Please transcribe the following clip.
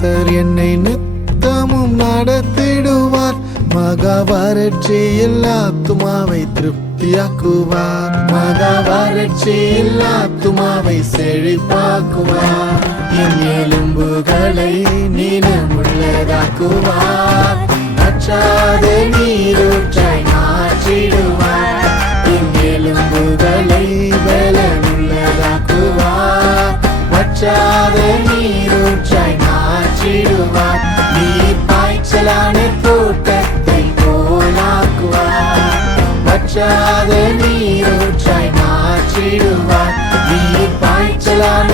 கர்த்தர் என்னை நித்தமும் நடத்திடுவார். மகா வறட்சியில் ஆத்துமாவை திருப்தியாக்குவார். மகா வறட்சியில் ஆத்துமாவை செழிப்பாக்குவார். என் எலும்புகளை நீளமுள்ளதாக்குவார். வற்றாத நீரூற்றாய் மாற்றிடுவார். என் எலும்புகளை பலனுள்ளதாக்குவார். வற்றாத நீரூற்றாய் மாற்றிடுவார். நீர் பாய்ச்சலான தோட்டத்தை போலாக்குவார். வற்றாத நீரூற்றாய் மாற்றிடுவார். நீர் பாய்ச்சலான